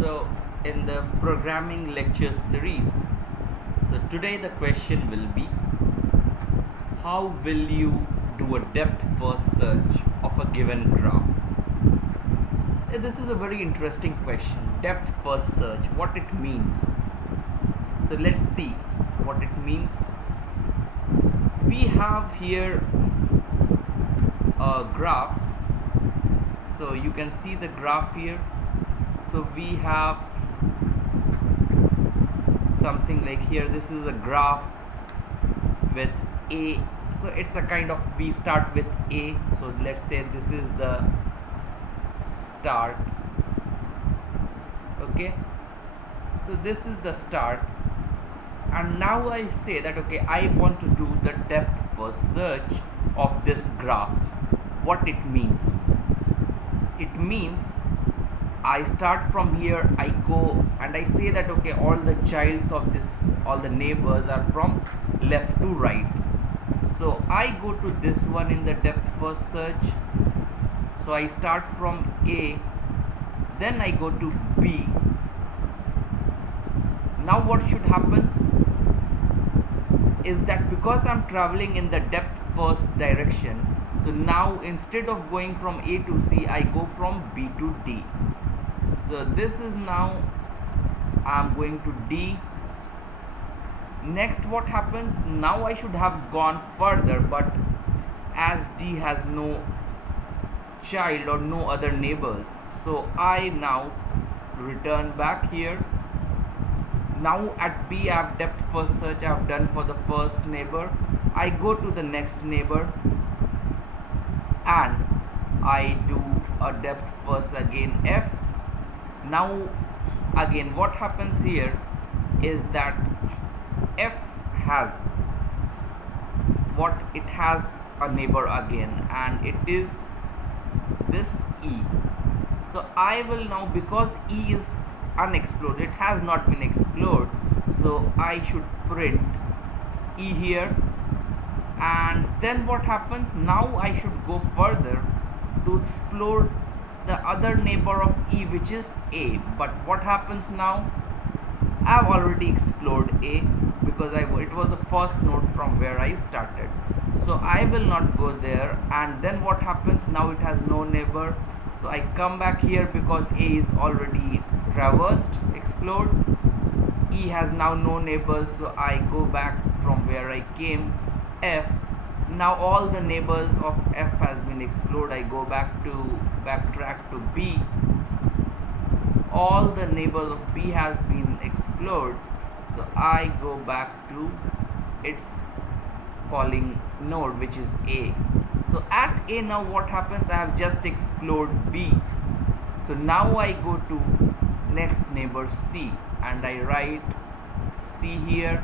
So in the programming lecture series, so today the question will be, how will you do a depth first search of a given graph? This is a very interesting question. Depth first search, what it means. So let's see what it means. We have here a graph. So you can see the graph here. So we have something like here, this is a graph with A. So it's a kind of, we start with A. So let's say this is the start. Okay, so this is the start, and now I say that okay, I want to do the depth first search of this graph. What it means? It means I start from here, I go and I say that okay, all the childs of this, all the neighbors are from left to right. So I go to this one in the depth first search. So I start from A, then I go to B. Now what should happen is that because I'm traveling in the depth first direction, so now instead of going from A to C, I go from B to D. So this is now I'm going to D. Next what happens? Now I should have gone further, but as D has no child or no other neighbors, so I now return back here. Now at B I have depth first search I have done for the first neighbor. I go to the next neighbor and I do a depth first again F. Now again what happens here is that F has what, it has a neighbor again, and it is this E. So I will now, because E is unexplored, it has not been explored, so I should print E here. And then what happens? Now I should go further to explore the other neighbor of E, which is A. But what happens now? I have already explored A because it was the first node from where I started. So I will not go there. And then what happens? Now it has no neighbor. So I come back here because A is already traversed, explored. E has now no neighbors, so I go back from where I came, F. Now all the neighbors of F has been explored. I go backtrack to B. All the neighbors of B has been explored, so I go back to its calling node, which is A. So at A now what happens? I have just explored B. So now I go to next neighbor C and I write C here.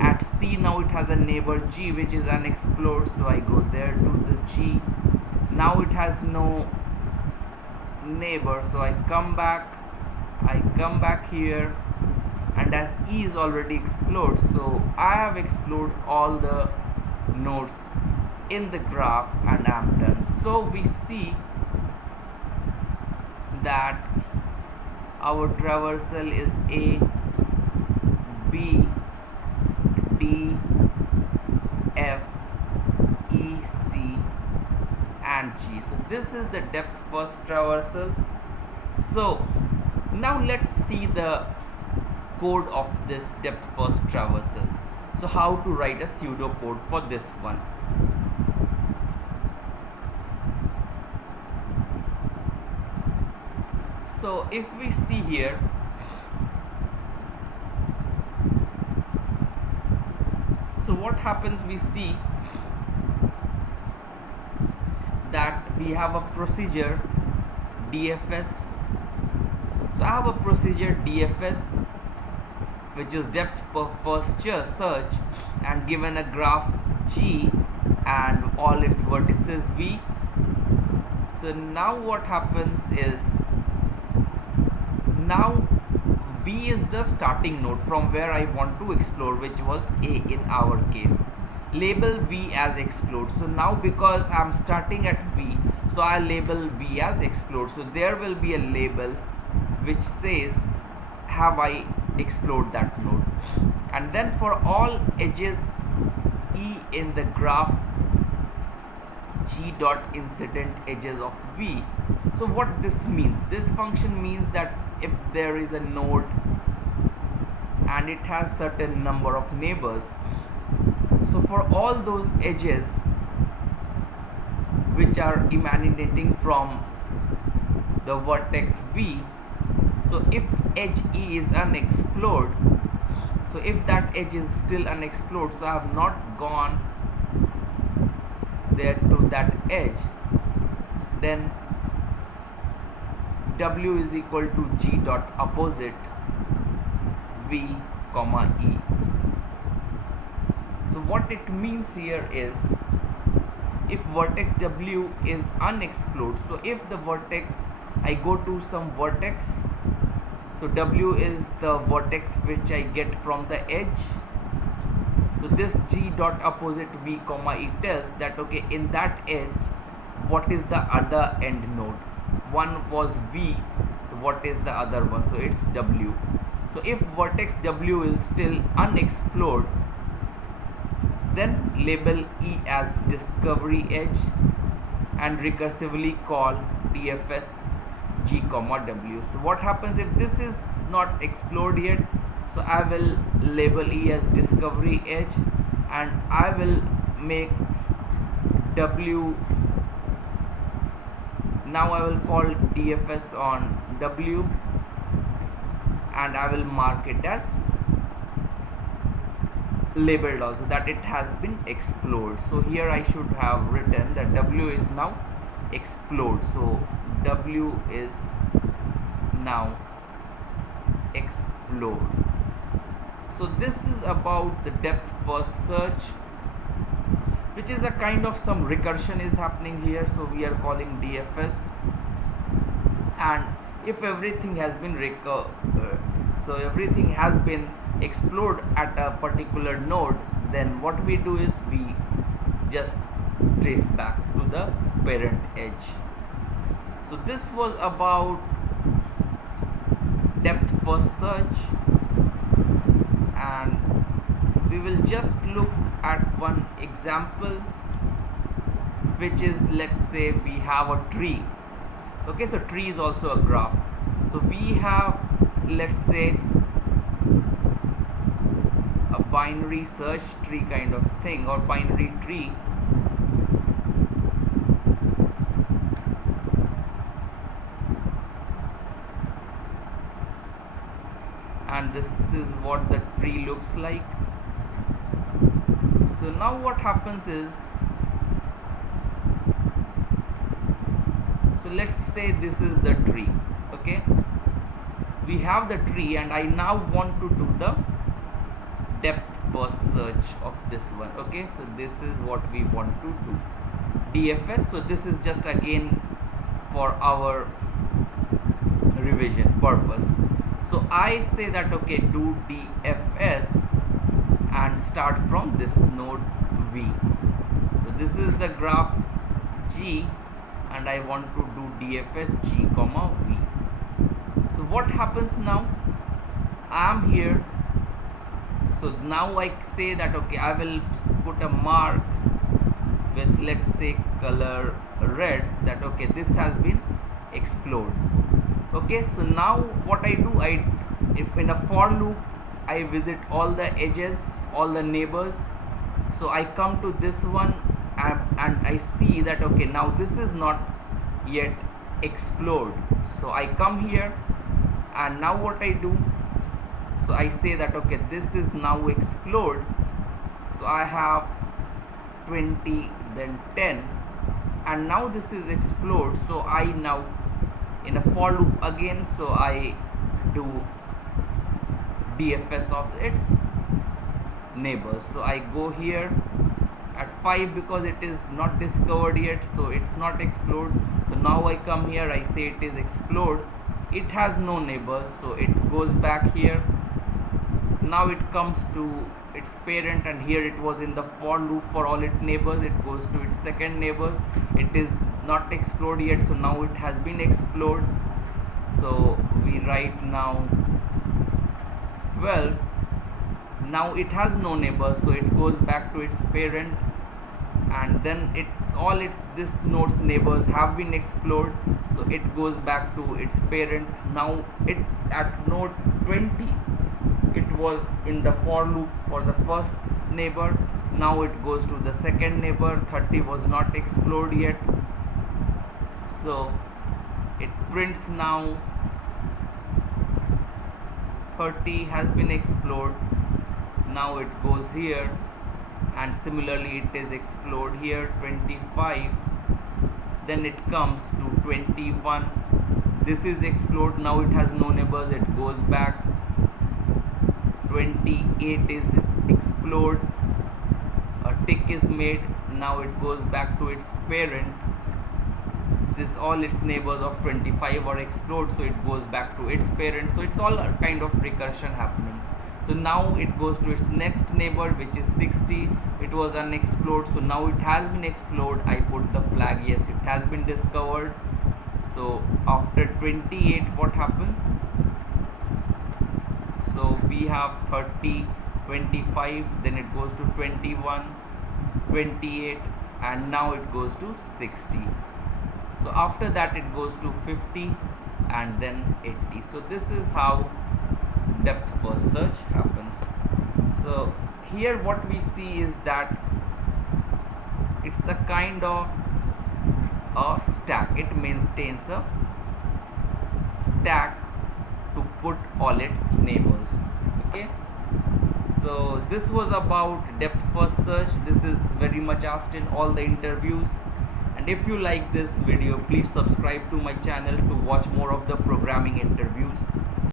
At C now it has a neighbor G, which is unexplored, so I go there to the G. Now it has no neighbor, so I come back here, and as E is already explored, so I have explored all the nodes in the graph and I'm done. So we see that our traversal is A, B, D, F, E, C and G. So this is the depth first traversal. So now let's see the code of this depth first traversal. So how to write a pseudo code for this one. So if we see here, so what happens, we see that we have a procedure DFS. So I have a procedure DFS, which is depth first search, and given a graph G and all its vertices V. So now what happens is, now V is the starting node from where I want to explore, which was A in our case. Label V as explored. So now because I'm starting at V, so I label V as explored. So there will be a label which says have I explored that node. And then for all edges E in the graph G dot incident edges of V. So what this means, this function means that if there is a node and it has certain number of neighbors, so for all those edges which are emanating from the vertex V, so if edge E is unexplored, so if that edge is still unexplored, so I have not gone there to that edge, then W is equal to G dot opposite V comma E. So what it means here is, if vertex W is unexplored, so if the vertex, I go to some vertex, so W is the vertex which I get from the edge, so this G dot opposite V comma E tells that okay, in that edge what is the other end node. One was V, so what is the other one? So it's W. So if vertex W is still unexplored, then label E as discovery edge and recursively call DFS G comma W. So what happens if this is not explored yet? So I will label E as discovery edge and I will make W, now I will call DFS on W and I will mark it as labeled also, that it has been explored. So here I should have written that W is now explored. So W is now explored. So this is about the depth first search, which is a kind of some recursion is happening here. So we are calling DFS, and if everything has been so everything has been explored at a particular node, then what we do is we just trace back to the parent edge. So this was about depth first search, and we will just look at one example, which is, let's say we have a tree. Okay, so tree is also a graph. So we have, let's say, a binary search tree kind of thing, or binary tree, and this is what the tree looks like. So now what happens is, so let's say this is the tree. Okay, we have the tree and I now want to do the depth first search of this one. Okay, so this is what we want to do, DFS. So this is just again for our revision purpose. So I say that okay, do DFS and start from this node V. So this is the graph G and I want to do DFS G comma V. So what happens now? I am here. So now I say that okay, I will put a mark with, let's say, color red, that okay, this has been explored. Okay, so now what I do, if in a for loop I visit all the edges, all the neighbors, so I come to this one and I see that okay, now this is not yet explored. So I come here and now what I do, so I say that okay, this is now explored. So I have 20, then 10, and now this is explored. So I now in a for loop again, so I do DFS of its neighbors. So I go here at 5 because it is not discovered yet, so it's not explored. So now I come here, I say it is explored. It has no neighbors, so it goes back here. Now it comes to its parent, and here it was in the for loop for all its neighbors. It goes to its second neighbor. It is not explored yet, so now it has been explored. So we write now 12. Now it has no neighbors, so it goes back to its parent, and then this node's neighbors have been explored, so it goes back to its parent. Now it at node 20, it was in the for loop for the first neighbor. Now it goes to the second neighbor. 30 was not explored yet, so it prints now 30 has been explored. Now it goes here, and similarly it is explored here. 25, then it comes to 21. This is explored. Now it has no neighbors, it goes back. 28 is explored, a tick is made. Now it goes back to its parent. This all its neighbors of 25 are explored, so it goes back to its parent. So it's all a kind of recursion happening. So now it goes to its next neighbor, which is 60. It was unexplored, so now it has been explored. I put the flag, yes, it has been discovered. So after 28, what happens? So we have 30, 25, then it goes to 21, 28, and now it goes to 60. So after that it goes to 50 and then 80. So this is how depth first search happens. So here what we see is that it's a kind of a stack. It maintains a stack to put all its neighbors. Okay, so this was about depth first search. This is very much asked in all the interviews, and if you like this video, please subscribe to my channel to watch more of the programming interviews.